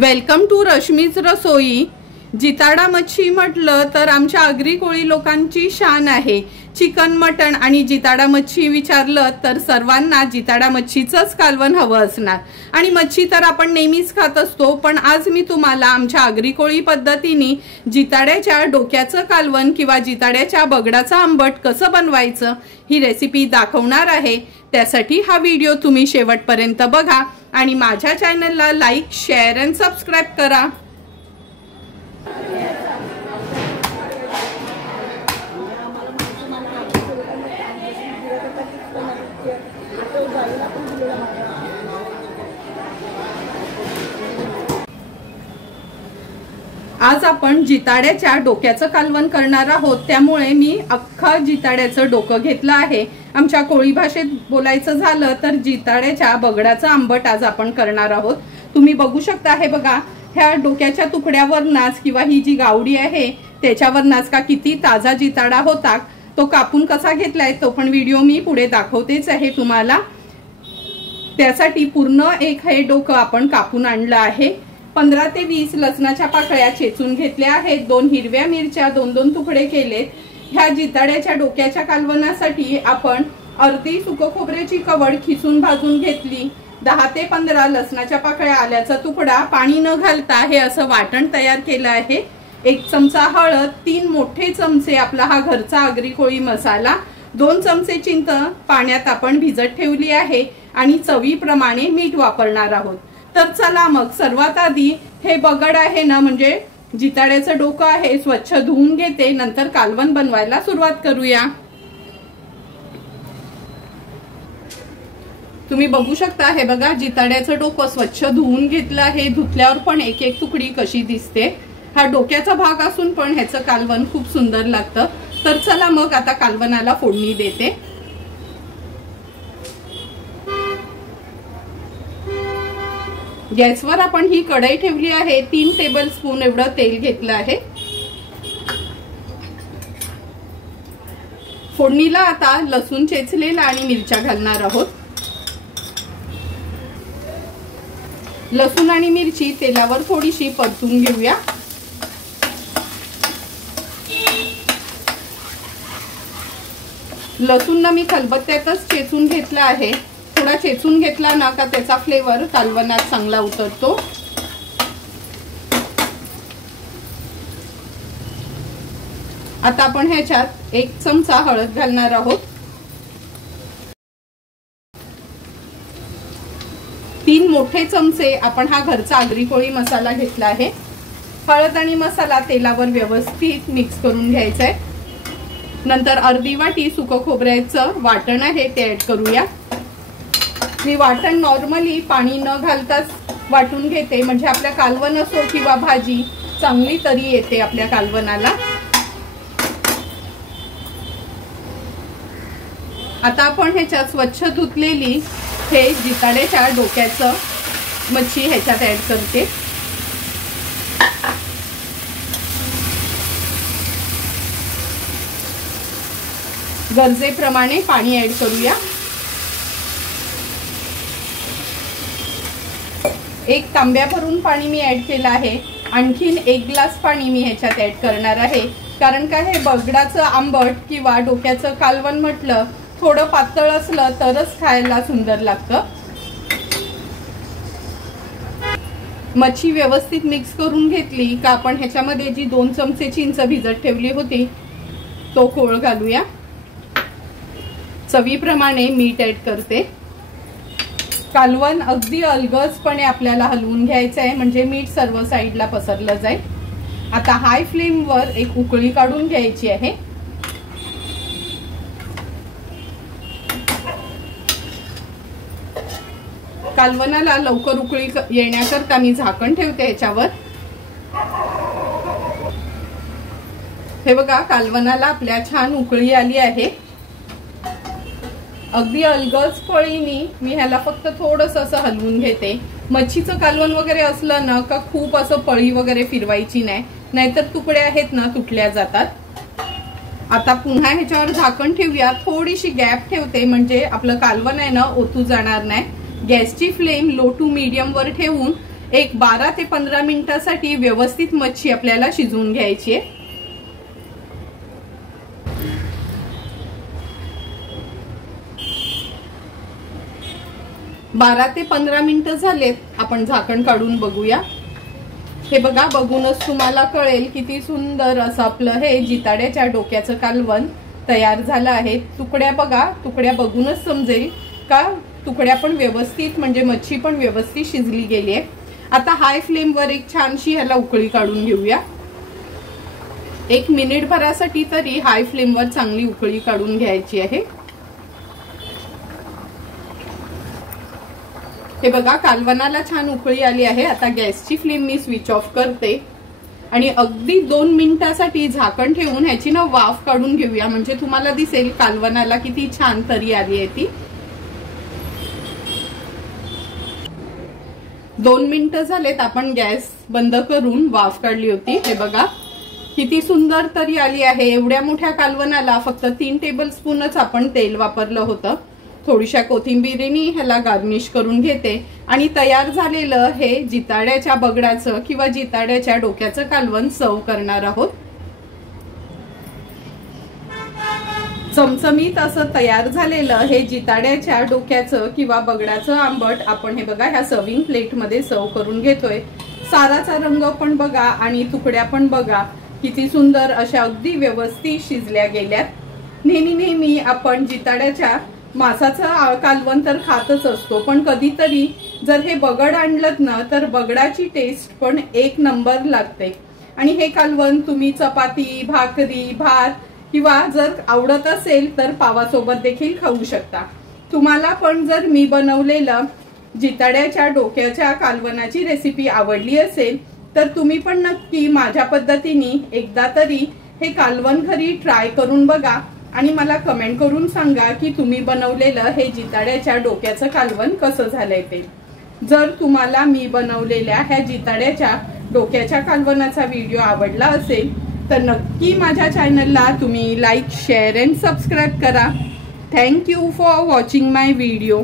Welcome to Rashmi's रसोई। जिताडा मच्छी म्हटलं तर आमच्या आगरी कोळी लोकांची शान आहे। चिकन, मटण आणि जिताडा मच्छी विचारलं तर सर्वांना जिताडा मच्छीचंच कालवण हवं असणार। आणि मच्छी तर आपण नेहमीच खात असतो, पण आज मी तुम्हाला आमच्या आगरी कोळी पद्धतीने जिताड्याच्या डोक्याचं कालवण किंवा जिताड्याच्या बगडाचं आंबट कसं बनवायचं ही रेसिपी दाखवणार आहे। त्यासाठी हा व्हिडिओ तुम्ही शेवटपर्यंत बघा आणि माझ्या चॅनलला लाईक, शेअर आणि सबस्क्राइब करा। आज आपण जिताड्याच्या डोक्याचं कालवण करणार आहोत, त्यामुळे मी अख्खा जिताड्याचं डोकं घेतलं आहे। आमच्या कोळी भाषेत बोलायचं झालं तर जिताड्याच्या बगडाचं आंबट आज आपण करणार आहोत। तुम्ही बघू शकता, हे बघा, ह्या डोक्याच्या तुकड्यावर नाच किंवा ही जी गावडी आहे त्याच्यावर नाच का किती ताजा जिताडा होता। तो कापून कसा घेतलाय तो पण व्हिडिओ मी पुढे दाखवतेच आहे तुम्हाला। त्यासाठी पूर्ण एक हे डोकं आपण कापून आणलं आहे। 15 ते 20 लसणाच्या पाकळ्या चेचून घेतल्या आहेत। 2 हिरव्या मिरच्या 2-2 तुकडे केलेत। ह्या जिताड्याच्या डोक्याच्या कालवणासाठी आपण अर्धी सुक खोबऱ्याची कवड खिसून भाजून घेतली। 10 ते 15 लसणाच्या पाकळ्या, आल्याचा तुकडा, पाणी न घालता हे असं वाटण तयार केलं आहे। 1 चमचा हळद, 3 मोठे चमचे आपला हा घरचा आगरी कोळी मसाला, 2 चमचे चिंच पाण्यात आपण भिजत ठेवली आहे आणि चवीप्रमाणे मीठ वापरणार आहोत। तर चला मग सर्वात आधी हे बगड आहे ना, म्हणजे जिताड्याचं डोकं आहे, स्वच्छ धुवून घेते, नंतर कालवण बनवायला सुरुवात करूया। तुम्ही बघू शकता, हे बघा, जिताड्याचं डोकं स्वच्छ धुवून घेतलं आहे। धुतल्यावर पण एक एक तुकडी कशी दिसते। हा डोक्याचा भाग असून पण ह्याचं कालवण खूप सुंदर लागतं। तर चला मग आता कालवणाला फोडणी देते। गॅसवर आपण ही कढई ठेवली आहे। 3 टेबलस्पून एवढं तेल घेतलं आहे। फोडणीला आता लसूण चेचलेला आणि मिरच्या घालणार आहोत। लसूण आणि मिरची तेलावर थोडीशी परतून घेऊया। लसूण मी खलबत्त्यातच चेचून घेतला आहे। थोडा चेचून घेतला ना का त्याचा फ्लेवर कालवणात चांगला उतरतो। आता आपण ह्याच्यात 1 चमचा हळद घालणार आहोत। 3 मोठे चमचे आपण हा घरचा आगरी कोळी मसाला घेतला आहे। हळद आणि मसाला तेलावर व्यवस्थित मिक्स करून घ्यायचा आहे। नंतर अर्धी वाटी सुक खोबऱ्याचं वाटण आहे ते ऍड करूया। मी वाटण नॉर्मली पाणी न घालताच वाटून घेते, म्हणजे आपल्या कालवण असो किंवा भाजी चांगली तरी येते आपल्या कालवणाला। आता आपण ह्याच्यात स्वच्छ धुतलेली हे जिताड्याच्या डोक्याचं मच्छी ह्याच्यात ऍड करते। गरजेप्रमाणे पाणी ऍड करूया। 1 तांब्या भरून पाणी मी ऍड केलं आहे। आणखीन 1 ग्लास पाणी मी ह्याच्यात ऍड करणार आहे, कारण का हे बगडाचं आंबट किंवा डोक्याचं कालवण म्हटलं थोडं पातळ असलं तरच खायला सुंदर लागतं। मच्छी व्यवस्थित मिक्स करून घेतली का आपण ह्याच्यामध्ये जी 2 चमचे चिंच भिजत ठेवली होती तो कोळ घालूया। चवीप्रमाणे मीठ ऍड करते। कालवण अगदी अलगदपणे आपल्याला हलवून घ्यायचं आहे, म्हणजे मीठ सर्व साईडला पसरलं जाईल। आता हाय फ्लेमवर एक उकळी काढून घ्यायची आहे। कालवणाला लवकर उकळी येण्याकरता मी झाकण ठेवते ह्याच्यावर। हे बघा, कालवणाला आपल्या छान उकळी आली आहे। अगदी अलगद पळीनी मी ह्याला फक्त थोडंसं असं हलवून घेते। मच्छीचं कालवण वगैरे असलं ना का खूप असं पळी वगैरे फिरवायची नाही, नाहीतर तुकडे आहेत ना तुटल्या जातात। आता पुन्हा ह्याच्यावर झाकण ठेवूया। थोडीशी गॅप ठेवते, म्हणजे आपलं कालवण आहे ना ओतू जाणार नाही। गॅसची फ्लेम लो टू मीडियम वर ठेवून एक 12 ते 15 मिनिटांसाठी व्यवस्थित मच्छी आपल्याला शिजवून घ्यायची आहे। बारा ते 15 मिनिटं झालेत, आपण झाकण काढून बघूया। हे बघा, बघूनच तुम्हाला कळेल किती सुंदर असं आपलं हे जिताड्याच्या डोक्याचं कालवण तयार झालं आहे। तुकड्या बघा, तुकड्या बघूनच समजेल का तुकड्या पण व्यवस्थित म्हणजे मच्छी पण व्यवस्थित शिजली गेली आहे। आता हाय फ्लेमवर एक छानशी ह्याला उकळी काढून घेऊया। 1 मिनिटभरासाठी तरी हाय फ्लेमवर चांगली उकळी काढून घ्यायची आहे। हे बघा, कालवणाला छान उकळी आली आहे। आता गॅसची फ्लेम मी स्विच ऑफ करते आणि अगदी 2 मिनिटांसाठी झाकण ठेवून ह्याची ना वाफ काढून घेऊया, म्हणजे तुम्हाला दिसेल कालवणाला किती छान तरी आली आहे ती। 2 मिनिटं झालेत, आपण गॅस बंद करून वाफ काढली होती। हे बघा किती सुंदर तरी आली आहे। एवढ्या मोठ्या कालवणाला फक्त 3 टेबलस्पूनच आपण तेल वापरलं होतं। थोडीशा कोथिंबीरीने ह्याला गार्निश करून घेते आणि तयार झालेलं हे जिताड्याच्या बगडाचं किंवा जिताड्याच्या डोक्याचं कालवण सर्व करणार आहोत। चमचमीत असं तयार झालेलं हे जिताड्याच्या डोक्याचं किंवा बगडाचं आंबट आपण हे बघा ह्या सर्विंग प्लेट मध्ये सर्व करून घेतोय। साराचा रंग पण बघा आणि तुकड्या पण बघा किती सुंदर अशा अगदी व्यवस्थित शिजल्या गेल्यात। नेहमी आपण जिताड्याच्या मासाचं कालवण तर खातच असतो, पण कधीतरी जर हे बगड आणलं ना तर बगडाची टेस्ट पण 1 नंबर लागते। आणि हे कालवण तुम्ही चपाती, भाकरी, भात किंवा जर आवडत असेल तर पावासोबत देखील खाऊ शकता। तुम्हाला पण जर मी बनवलेलं जिताड्याच्या डोक्याच्या कालवणाची रेसिपी आवडली असेल तर तुम्ही पण नक्की माझ्या पद्धतीने एकदा तरी हे कालवण घरी ट्राय करून बघा आणि मला कमेंट करून सांगा की तुम्ही बनवलेलं हे जिताड्याच्या डोक्याचं कालवण कसं झालंय ते। जर तुम्हाला मी बनवलेल्या ह्या जिताड्याच्या डोक्याच्या कालवणाचा व्हिडिओ आवडला असेल तर नक्की माझ्या चॅनलला तुम्ही लाईक, शेअर अँड सबस्क्राईब करा। Thank you for watching my video.